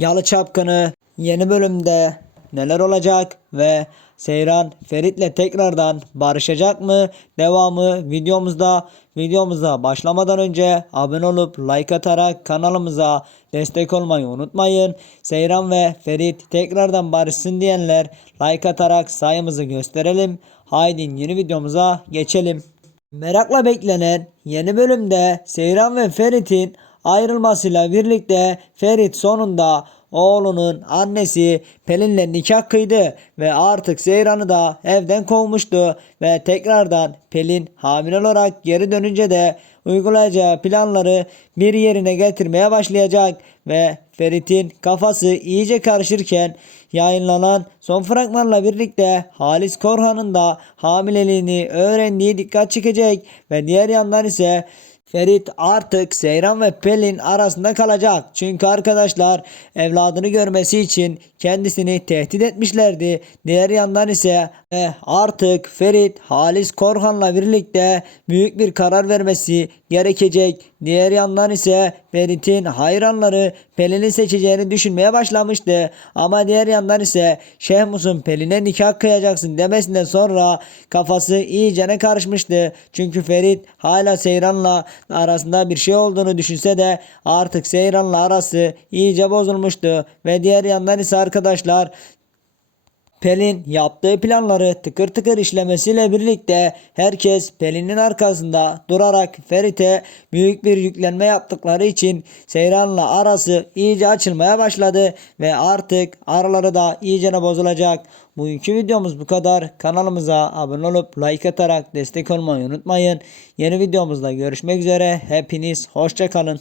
Yalı Çapkını yeni bölümde neler olacak ve Seyran Ferit'le tekrardan barışacak mı? Devamı videomuzda. Videomuza başlamadan önce abone olup like atarak kanalımıza destek olmayı unutmayın. Seyran ve Ferit tekrardan barışsın diyenler like atarak sayımızı gösterelim. Haydi yeni videomuza geçelim. Merakla beklenen yeni bölümde Seyran ve Ferit'in ayrılmasıyla birlikte Ferit sonunda oğlunun annesi Pelin'le nikah kıydı ve artık Seyran'ı da evden kovmuştu ve tekrardan Pelin hamile olarak geri dönünce de uygulayacağı planları bir yerine getirmeye başlayacak ve Ferit'in kafası iyice karışırken yayınlanan son fragmanla birlikte Halis Korhan'ın da hamileliğini öğrendiği dikkat çekecek ve diğer yandan ise Ferit artık Seyran ve Pelin arasında kalacak. Çünkü arkadaşlar evladını görmesi için kendisini tehdit etmişlerdi. Diğer yandan ise e, artık Ferit Halis Korhan'la birlikte büyük bir karar vermesi gerekecek. Diğer yandan ise Ferit'in hayranları Pelin'i seçeceğini düşünmeye başlamıştı. Ama diğer yandan ise Şehmus'un Pelin'e nikah kıyacaksın demesinden sonra kafası iyicene karışmıştı. Çünkü Ferit hala Seyran'la arasında bir şey olduğunu düşünse de artık Seyran'la arası iyice bozulmuştu. Ve diğer yandan ise arkadaşlar Pelin yaptığı planları tıkır tıkır işlemesiyle birlikte herkes Pelin'in arkasında durarak Ferit'e büyük bir yüklenme yaptıkları için Seyran'la arası iyice açılmaya başladı ve artık araları da iyicene bozulacak. Bugünkü videomuz bu kadar. Kanalımıza abone olup like atarak destek olmayı unutmayın. Yeni videomuzda görüşmek üzere. Hepiniz hoşçakalın.